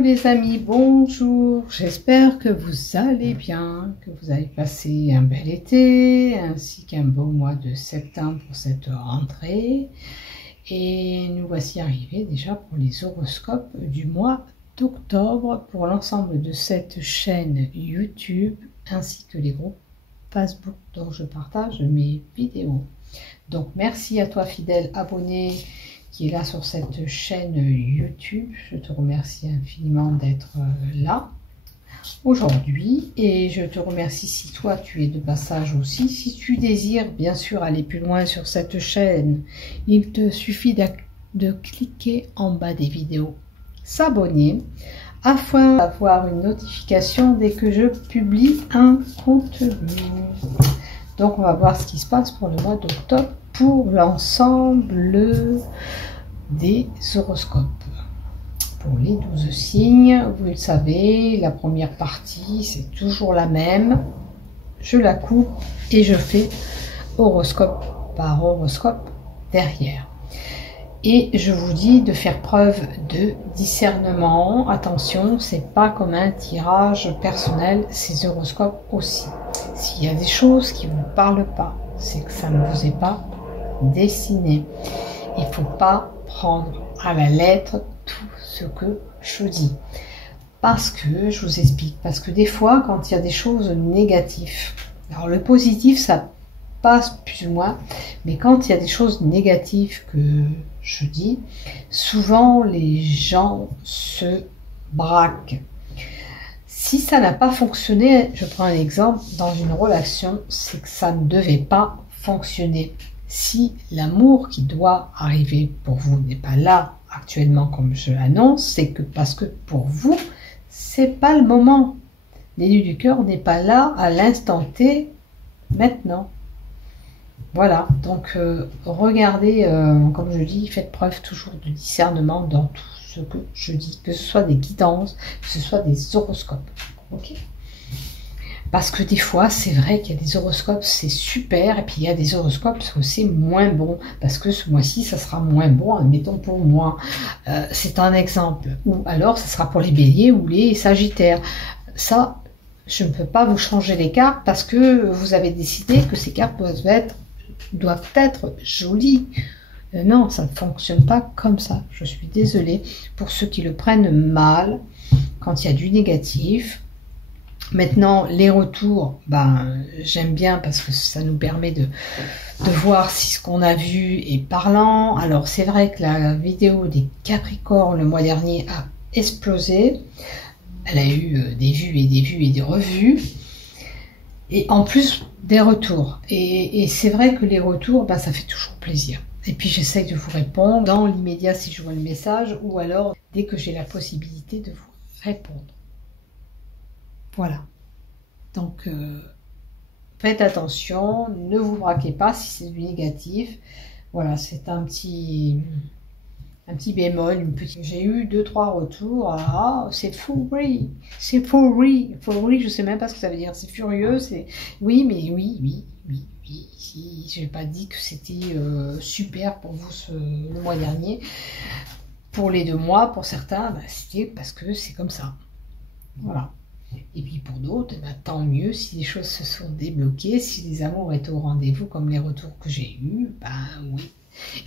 les amis, bonjour, j'espère que vous allez bien, que vous avez passé un bel été ainsi qu'un beau mois de septembre pour cette rentrée. Et nous voici arrivés déjà pour les horoscopes du mois d'octobre pour l'ensemble de cette chaîne YouTube ainsi que les groupes Facebook dont je partage mes vidéos. Donc merci à toi fidèle abonné qui est là sur cette chaîne YouTube. Je te remercie infiniment d'être là aujourd'hui et je te remercie si toi tu es de passage aussi. Si tu désires bien sûr aller plus loin sur cette chaîne, il te suffit de cliquer en bas des vidéos, s'abonner afin d'avoir une notification dès que je publie un contenu. Donc on va voir ce qui se passe pour le mois d'octobre pour l'ensemble des horoscopes. Pour les 12 signes, vous le savez, la première partie, c'est toujours la même. Je la coupe et je fais horoscope par horoscope derrière. Et je vous dis de faire preuve de discernement. Attention, c'est pas comme un tirage personnel, ces horoscopes aussi. S'il y a des choses qui ne vous parlent pas, c'est que ça ne vous est pas destiné. Il ne faut pas prendre à la lettre tout ce que je dis. Parce que, je vous explique, parce que des fois, quand il y a des choses négatives, alors le positif, ça passe plus ou moins, mais quand il y a des choses négatives que je dis, souvent les gens se braquent. Si ça n'a pas fonctionné, je prends un exemple, dans une relation, c'est que ça ne devait pas fonctionner. Si l'amour qui doit arriver pour vous n'est pas là actuellement comme je l'annonce, c'est que parce que pour vous, c'est pas le moment. L'élu du cœur n'est pas là à l'instant T maintenant. Voilà, donc regardez, comme je dis, faites preuve toujours de discernement dans tout ce que je dis, que ce soit des guidances, que ce soit des horoscopes. Ok ? Parce que des fois, c'est vrai qu'il y a des horoscopes, c'est super, et puis il y a des horoscopes où c'est moins bon, parce que ce mois-ci, ça sera moins bon, admettons pour moi. C'est un exemple. Ou alors, ça sera pour les béliers ou les sagittaires. Ça, je ne peux pas vous changer les cartes, parce que vous avez décidé que ces cartes doivent être jolies. Non, ça ne fonctionne pas comme ça. Je suis désolée pour ceux qui le prennent mal, quand il y a du négatif. Maintenant, les retours, j'aime bien parce que ça nous permet de voir si ce qu'on a vu est parlant. Alors, c'est vrai que la vidéo des Capricornes le mois dernier a explosé. Elle a eu des vues et des vues et des revues. Et en plus, des retours. Et c'est vrai que les retours, ça fait toujours plaisir. Et puis, j'essaye de vous répondre dans l'immédiat si je vois le message ou alors dès que j'ai la possibilité de vous répondre. Voilà, donc faites attention, ne vous braquez pas si c'est du négatif. Voilà, c'est un petit bémol, j'ai eu 2-3 retours. Ah, c'est fury, je sais même pas ce que ça veut dire, c'est furieux, c'est oui, mais oui. Si je n'ai pas dit que c'était super pour vous le mois dernier, pour les 2 mois, pour certains, c'était parce que c'est comme ça. Voilà. Et puis pour d'autres, tant mieux si les choses se sont débloquées, si les amours étaient au rendez-vous comme les retours que j'ai eus, oui.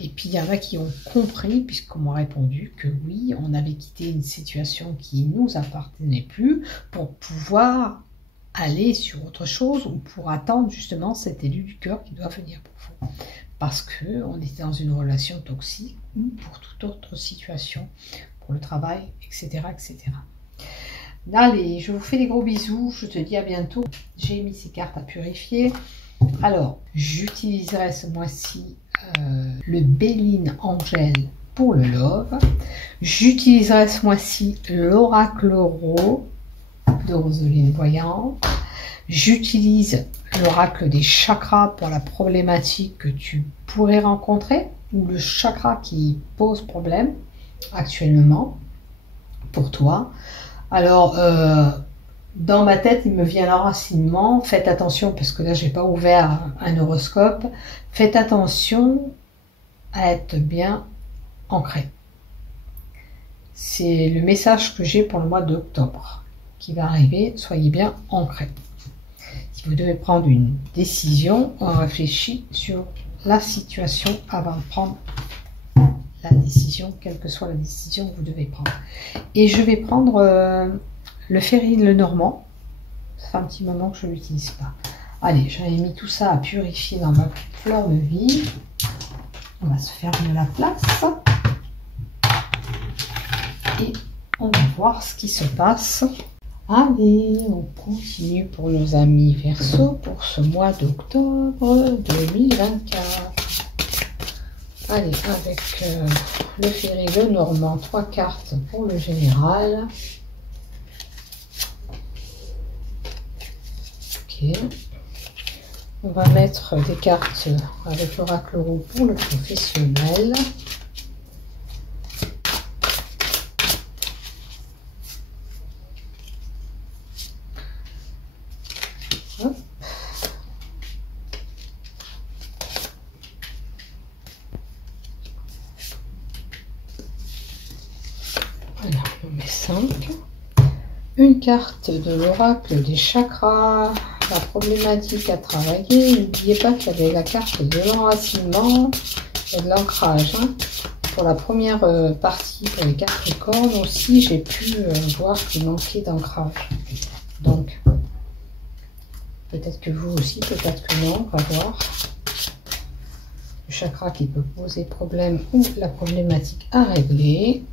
Et puis il y en a qui ont compris, puisqu'on m'a répondu que oui, on avait quitté une situation qui ne nous appartenait plus pour pouvoir aller sur autre chose ou pour attendre justement cet élu du cœur qui doit venir pour vous. Parce qu'on était dans une relation toxique ou pour toute autre situation, pour le travail, etc. etc. Allez, je vous fais des gros bisous, je te dis à bientôt. J'ai mis ces cartes à purifier. Alors, j'utiliserai ce mois-ci le Béline Angel pour le love. J'utiliserai ce mois-ci l'Oracle Ro de Roseline Voyante. J'utilise l'Oracle des chakras pour la problématique que tu pourrais rencontrer ou le chakra qui pose problème actuellement pour toi. Alors, dans ma tête, il me vient l'enracinement. Faites attention, parce que là, j'ai pas ouvert un horoscope. Faites attention à être bien ancré. C'est le message que j'ai pour le mois d'octobre qui va arriver. Soyez bien ancrés. Si vous devez prendre une décision, on réfléchit sur la situation avant de prendre la décision, quelle que soit la décision que vous devez prendre. Et je vais prendre le Féril Lenormand. Ça fait un petit moment que je ne l'utilise pas. Allez, j'avais mis tout ça à purifier dans ma fleur de vie. On va se faire de la place. Et on va voir ce qui se passe. Allez, on continue pour nos amis Verseau pour ce mois d'octobre 2024. Allez, avec le Féril Lenormand, 3 cartes pour le général. Ok. On va mettre des cartes avec l'oracle roux pour le professionnel. Hop. Voilà, on met 5. Une carte de l'oracle des chakras. La problématique à travailler. N'oubliez pas qu'il y avait la carte de l'enracinement et de l'ancrage. Hein. Pour la première partie, pour les Capricornes aussi, j'ai pu voir qu'il manquait d'ancrage. Donc, peut-être que vous aussi, peut-être que non, on va voir. Le chakra qui peut poser problème ou la problématique à régler.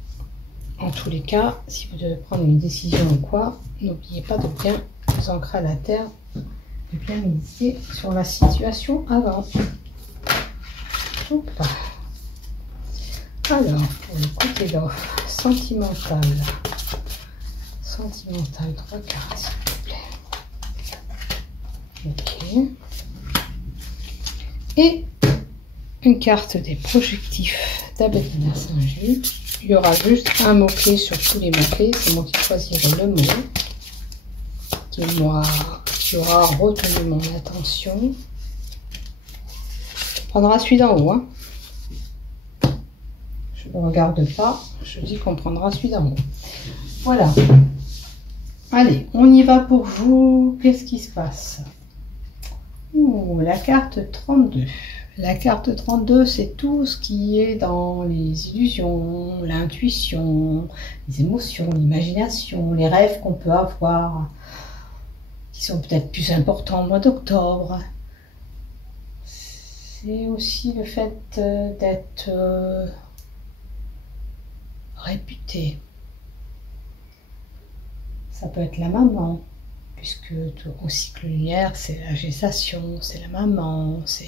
En tous les cas, si vous devez prendre une décision ou quoi, n'oubliez pas de bien vous ancrer à la terre, de bien méditer sur la situation avant. Hop là. Alors, pour le côté d'offre, sentimental. Sentimental, 3 cartes, s'il vous plaît. Ok. Et une carte des projectifs d'Abedina Saint-Gilles. Il y aura juste un mot-clé sur tous les mots-clés. C'est moi qui choisirai le mot qui aura retenu mon attention. On prendra celui d'en haut. Hein. Je ne regarde pas. Je dis qu'on prendra celui d'en haut. Voilà. Allez, on y va pour vous. Qu'est-ce qui se passe? Ouh, la carte 32. La carte 32, c'est tout ce qui est dans les illusions, l'intuition, les émotions, l'imagination, les rêves qu'on peut avoir, qui sont peut-être plus importants au mois d'octobre. C'est aussi le fait d'être réputé. Ça peut être la maman, puisque au cycle lunaire, c'est la gestation, c'est la maman, c'est...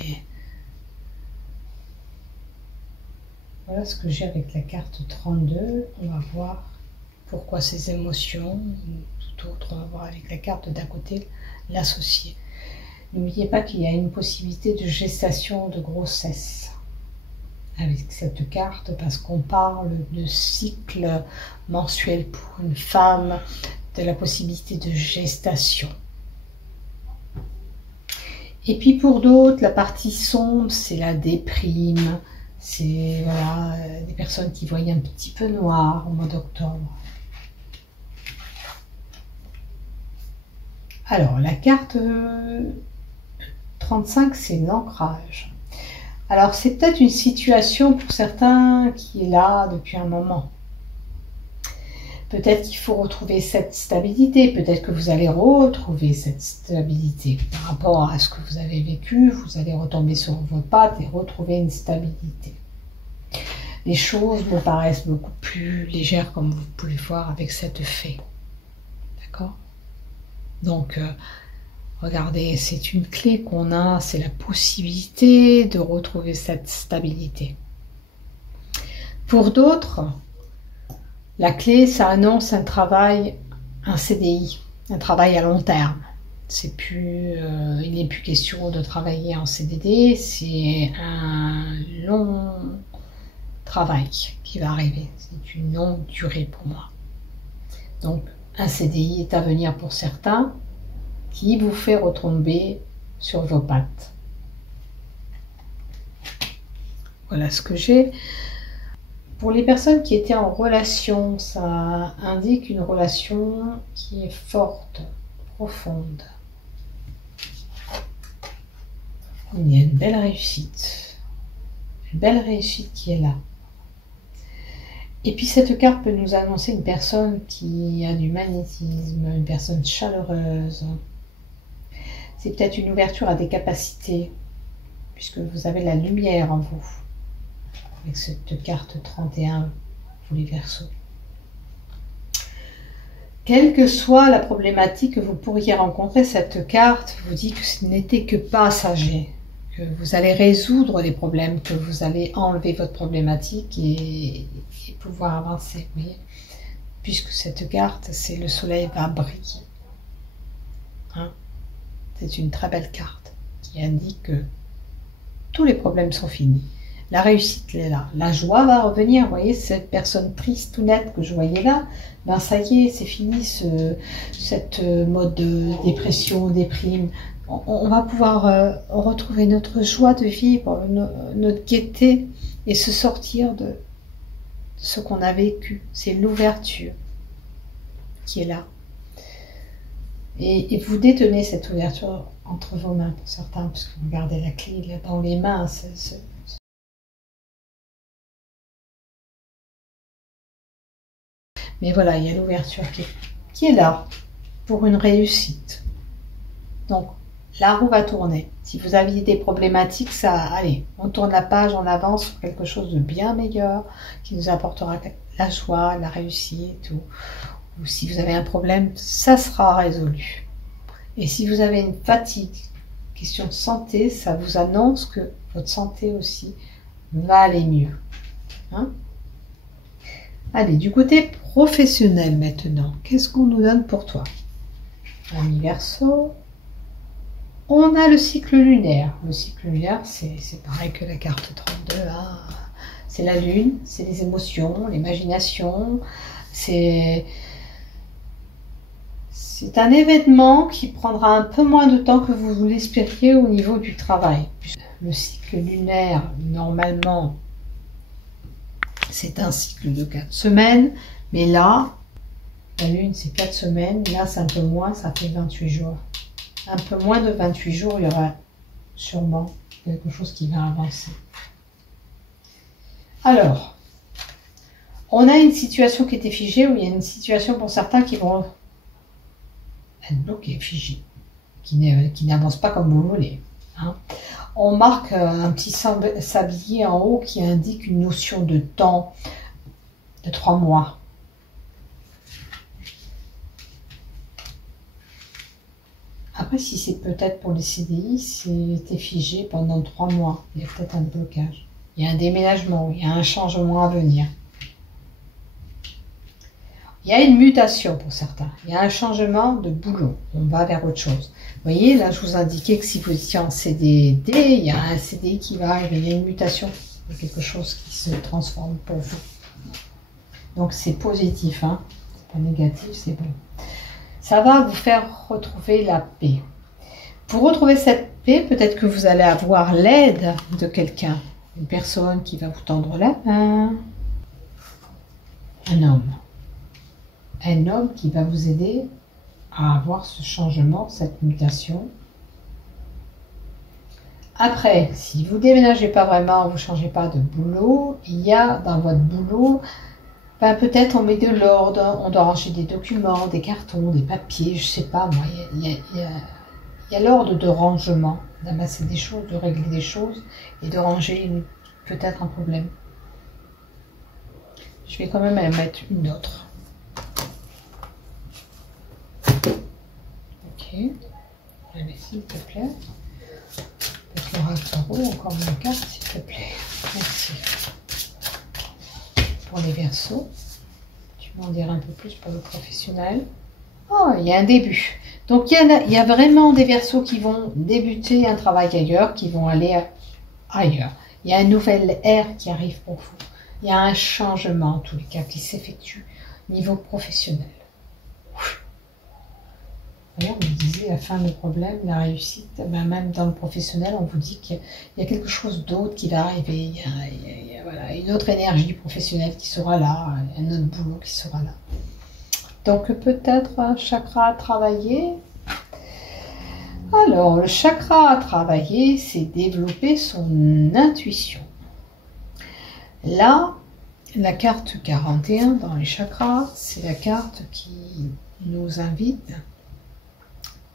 Voilà ce que j'ai avec la carte 32. On va voir pourquoi ces émotions, tout autre, on va voir avec la carte d'à côté, l'associer. N'oubliez pas qu'il y a une possibilité de gestation, de grossesse avec cette carte, parce qu'on parle de cycle mensuel pour une femme, de la possibilité de gestation. Et puis pour d'autres, la partie sombre, c'est la déprime. C'est voilà, des personnes qui voient un petit peu noir au mois d'octobre. Alors, la carte 35, c'est l'ancrage. Alors, c'est peut-être une situation pour certains qui est là depuis un moment. Peut-être qu'il faut retrouver cette stabilité. Peut-être que vous allez retrouver cette stabilité. Par rapport à ce que vous avez vécu, vous allez retomber sur vos pattes et retrouver une stabilité. Les choses me paraissent beaucoup plus légères, comme vous pouvez voir avec cette fée. D'accord? Donc, regardez, c'est une clé qu'on a, c'est la possibilité de retrouver cette stabilité. Pour d'autres, la clé, ça annonce un travail, un CDI, un travail à long terme. C'est plus, il n'est plus question de travailler en CDD, c'est un long travail qui va arriver. C'est une longue durée pour moi. Donc, un CDI est à venir pour certains qui vous fait retomber sur vos pattes. Voilà ce que j'ai. Pour les personnes qui étaient en relation, ça indique une relation qui est forte, profonde. Il y a une belle réussite qui est là. Et puis cette carte peut nous annoncer une personne qui a du magnétisme, une personne chaleureuse. C'est peut-être une ouverture à des capacités, puisque vous avez la lumière en vous. Avec cette carte 31, vous les Verseaux. Quelle que soit la problématique que vous pourriez rencontrer, cette carte vous dit que ce n'était que passager, que vous allez résoudre les problèmes, que vous allez enlever votre problématique et pouvoir avancer, vous voyez. Puisque cette carte, c'est le soleil va briller. Hein? C'est une très belle carte qui indique que tous les problèmes sont finis. La réussite est là. La joie va revenir. Vous voyez, cette personne triste ou nette que je voyais là, ben ça y est, c'est fini cette mode de dépression, déprime. On va pouvoir retrouver notre joie de vivre, notre gaieté et se sortir de ce qu'on a vécu. C'est l'ouverture qui est là. Et vous détenez cette ouverture entre vos mains pour certains, parce que vous gardez la clé là dans les mains. Mais voilà, il y a l'ouverture qui est là pour une réussite. Donc, la roue va tourner. Si vous aviez des problématiques, allez, on tourne la page, on avance sur quelque chose de bien meilleur, qui nous apportera la joie, la réussite, ou si vous avez un problème, ça sera résolu. Et si vous avez une fatigue, question de santé, ça vous annonce que votre santé aussi va aller mieux. Hein? Allez, du côté professionnel maintenant, qu'est-ce qu'on nous donne pour toi? Ami Verseau, on a le cycle lunaire. Le cycle lunaire, c'est pareil que la carte 32. Hein. C'est la lune, c'est les émotions, l'imagination. C'est un événement qui prendra un peu moins de temps que vous l'espériez au niveau du travail. Le cycle lunaire, normalement, c'est un cycle de 4 semaines. Mais là, la lune, c'est 4 semaines. Là, c'est un peu moins, ça fait 28 jours. Un peu moins de 28 jours, il y aura sûrement quelque chose qui va avancer. Alors, on a une situation qui était figée, ou il y a une situation pour certains qui vont être bloqués, figés, qui n'avancent pas comme vous voulez. Hein. On marque un petit sablier en haut qui indique une notion de temps de 3 mois. Après, si c'est peut-être pour les CDI, c'était figé pendant 3 mois. Il y a peut-être un blocage. Il y a un déménagement, il y a un changement à venir. Il y a une mutation pour certains. Il y a un changement de boulot. On va vers autre chose. Vous voyez, là, je vous indiquais que si vous étiez en CDD, il y a un CDI qui va arriver. Il y a une mutation. Il y a quelque chose qui se transforme pour vous. Donc, c'est positif. Hein. C'est pas négatif, c'est bon. Ça va vous faire retrouver la paix. Pour retrouver cette paix, peut-être que vous allez avoir l'aide de quelqu'un. Une personne qui va vous tendre la main. Un homme. Un homme qui va vous aider à avoir ce changement, cette mutation. Après, si vous ne déménagez pas vraiment, vous ne changez pas de boulot, il y a dans votre boulot, ben peut-être on met de l'ordre, on doit ranger des documents, des cartons, des papiers, je ne sais pas moi, il y a l'ordre de rangement, d'amasser des choses, de régler des choses et de ranger peut-être un problème. Je vais quand même en mettre une autre. Ok, allez s'il te plaît. Peut-être l'oracle, encore une carte s'il te plaît. Merci. Pour les Verseaux, tu m'en diras un peu plus pour le professionnel. Oh, il y a un début. Donc il y a vraiment des Verseaux qui vont débuter un travail ailleurs, qui vont aller ailleurs. Il y a une nouvelle ère qui arrive pour vous. Il y a un changement en tous les cas qui s'effectue au niveau professionnel. Voilà, on vous disait la fin du problème, la réussite, ben même dans le professionnel, on vous dit qu'il y a quelque chose d'autre qui va arriver. Il y a, voilà, une autre énergie professionnelle qui sera là, un autre boulot qui sera là. Donc peut-être un chakra à travailler. Alors, le chakra à travailler, c'est développer son intuition. Là, la carte 41 dans les chakras, c'est la carte qui nous invite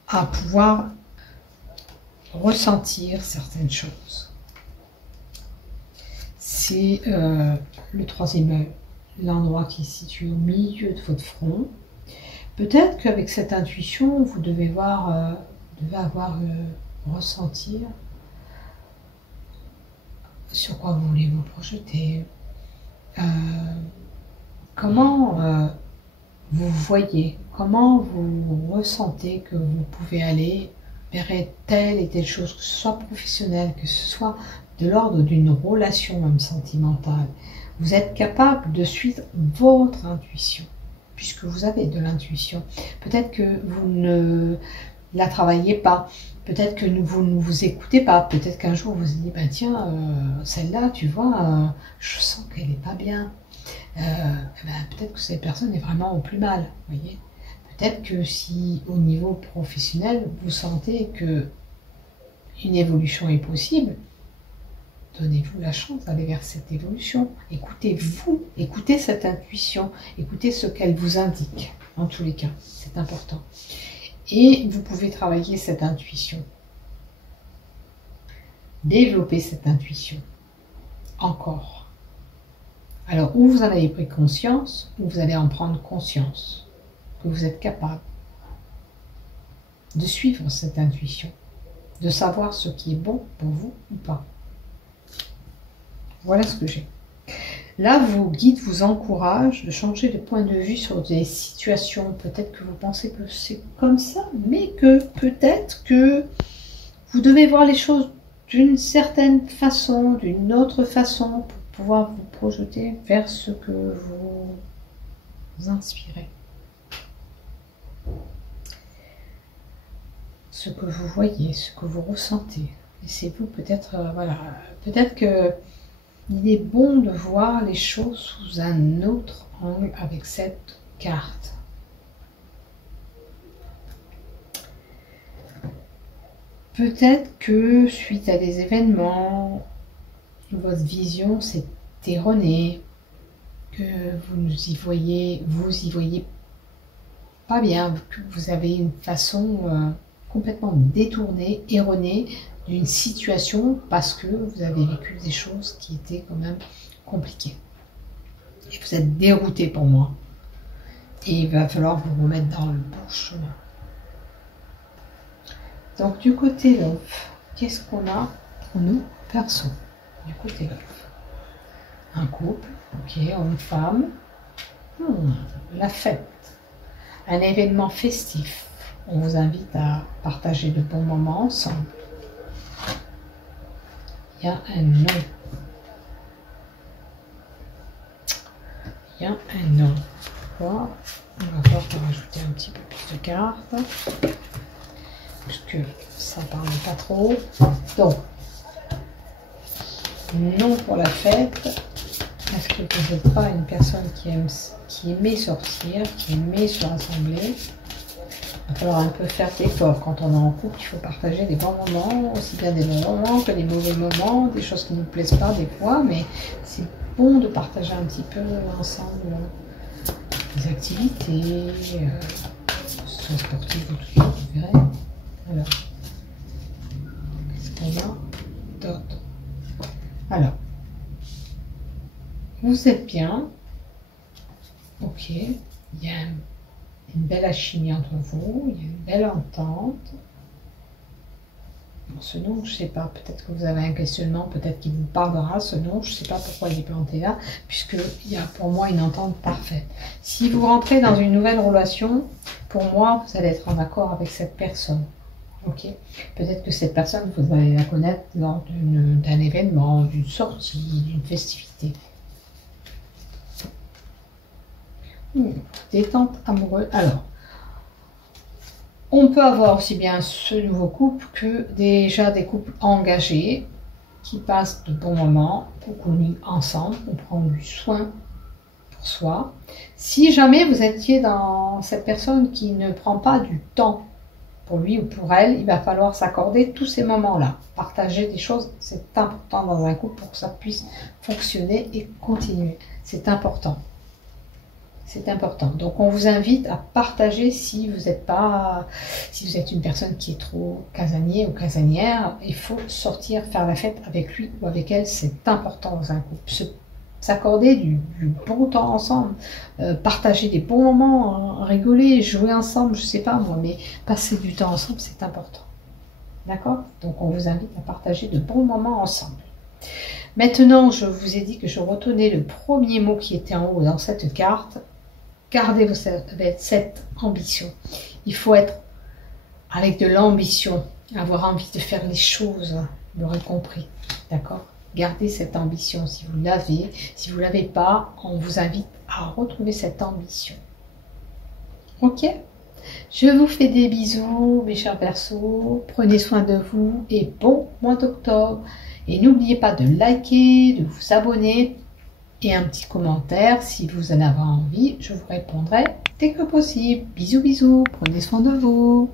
à pouvoir ressentir certaines choses. C'est le troisième œil, l'endroit qui est situé au milieu de votre front. Peut-être qu'avec cette intuition, vous devez ressentir sur quoi vous voulez vous projeter, comment vous voyez, comment vous ressentez que vous pouvez aller vers telle et telle chose, que ce soit professionnel, que ce soit de l'ordre d'une relation même sentimentale. Vous êtes capable de suivre votre intuition, puisque vous avez de l'intuition. Peut-être que vous ne la travaillez pas, peut-être que vous ne vous écoutez pas, peut-être qu'un jour vous vous dites, ben tiens, celle-là, tu vois, je sens qu'elle n'est pas bien. Peut-être que cette personne est vraiment au plus mal, voyez. Peut-être que si au niveau professionnel, vous sentez que une évolution est possible, donnez-vous la chance d'aller vers cette évolution. Écoutez-vous, écoutez cette intuition, écoutez ce qu'elle vous indique, en tous les cas, c'est important. Et vous pouvez travailler cette intuition. Développer cette intuition. Encore. Alors, ou vous en avez pris conscience, ou vous allez en prendre conscience. Que vous êtes capable de suivre cette intuition. De savoir ce qui est bon pour vous ou pas. Voilà ce que j'ai. Là, vos guides vous encouragent de changer de point de vue sur des situations. Peut-être que vous pensez que c'est comme ça, mais que peut-être que vous devez voir les choses d'une certaine façon, d'une autre façon, pour pouvoir vous projeter vers ce que vous inspirez. Ce que vous voyez, ce que vous ressentez. Laissez-vous peut-être, voilà, peut-être que il est bon de voir les choses sous un autre angle avec cette carte. Peut-être que suite à des événements, votre vision s'est erronée, que vous y voyez pas bien, que vous avez une façon complètement détournée, erronée d'une situation parce que vous avez vécu des choses qui étaient quand même compliquées. Et vous êtes dérouté pour moi. Et il va falloir vous remettre dans le bon chemin. Donc du côté love, qu'est-ce qu'on a pour nous perso? Du côté love. Un couple, ok, homme-femme. La fête. Un événement festif. On vous invite à partager de bons moments ensemble. Il y a un non. Il y a un non. Voilà. On va voir pour rajouter un petit peu plus de cartes. Puisque ça ne parle pas trop. Donc, non pour la fête. Est-ce que vous n'êtes pas une personne qui aimait sortir, qui aimait se rassembler? Il va falloir un peu faire d'efforts. Quand on est en couple, il faut partager des bons moments, aussi bien des bons moments que des mauvais moments, des choses qui ne nous plaisent pas des fois, mais c'est bon de partager un petit peu ensemble des activités, soit sportives ou tout ça, vous verrez. Alors, qu'est-ce qu'on a d'autre? Alors, vous êtes bien, ok, il y a une belle alchimie entre vous, il y a une belle entente. Bon, ce nom, je ne sais pas, peut-être que vous avez un questionnement, peut-être qu'il vous parlera, ce nom, je ne sais pas pourquoi il est planté là, puisqu'il y a pour moi une entente parfaite. Si vous rentrez dans une nouvelle relation, pour moi, vous allez être en accord avec cette personne. Ok, peut-être que cette personne, vous allez la connaître lors d'un événement, d'une sortie, d'une festivité. Détente amoureuse. Alors, On peut avoir aussi bien ce nouveau couple que déjà des couples engagés qui passent de bons moments, beaucoup de nuits ensemble, on prend du soin pour soi. Si jamais vous étiez dans cette personne qui ne prend pas du temps pour lui ou pour elle, il va falloir s'accorder tous ces moments-là. Partager des choses, c'est important dans un couple pour que ça puisse fonctionner et continuer. C'est important. C'est important. Donc on vous invite à partager si vous êtes une personne qui est trop casanier ou casanière, il faut sortir, faire la fête avec lui ou avec elle, c'est important dans un couple. S'accorder du bon temps ensemble, partager des bons moments, rigoler, jouer ensemble, je sais pas moi, mais passer du temps ensemble, c'est important. D'accord? Donc on vous invite à partager de bons moments ensemble. Maintenant, je vous ai dit que je retenais le premier mot qui était en haut dans cette carte. Gardez cette ambition. Il faut être avec de l'ambition, avoir envie de faire les choses, vous l'aurez compris, d'accord? Gardez cette ambition si vous l'avez. Si vous ne l'avez pas, on vous invite à retrouver cette ambition. Ok? Je vous fais des bisous, mes chers Verseaux. Prenez soin de vous et bon mois d'octobre. Et n'oubliez pas de liker, de vous abonner et un petit commentaire si vous en avez envie. Je vous répondrai dès que possible. Bisous, bisous. Prenez soin de vous.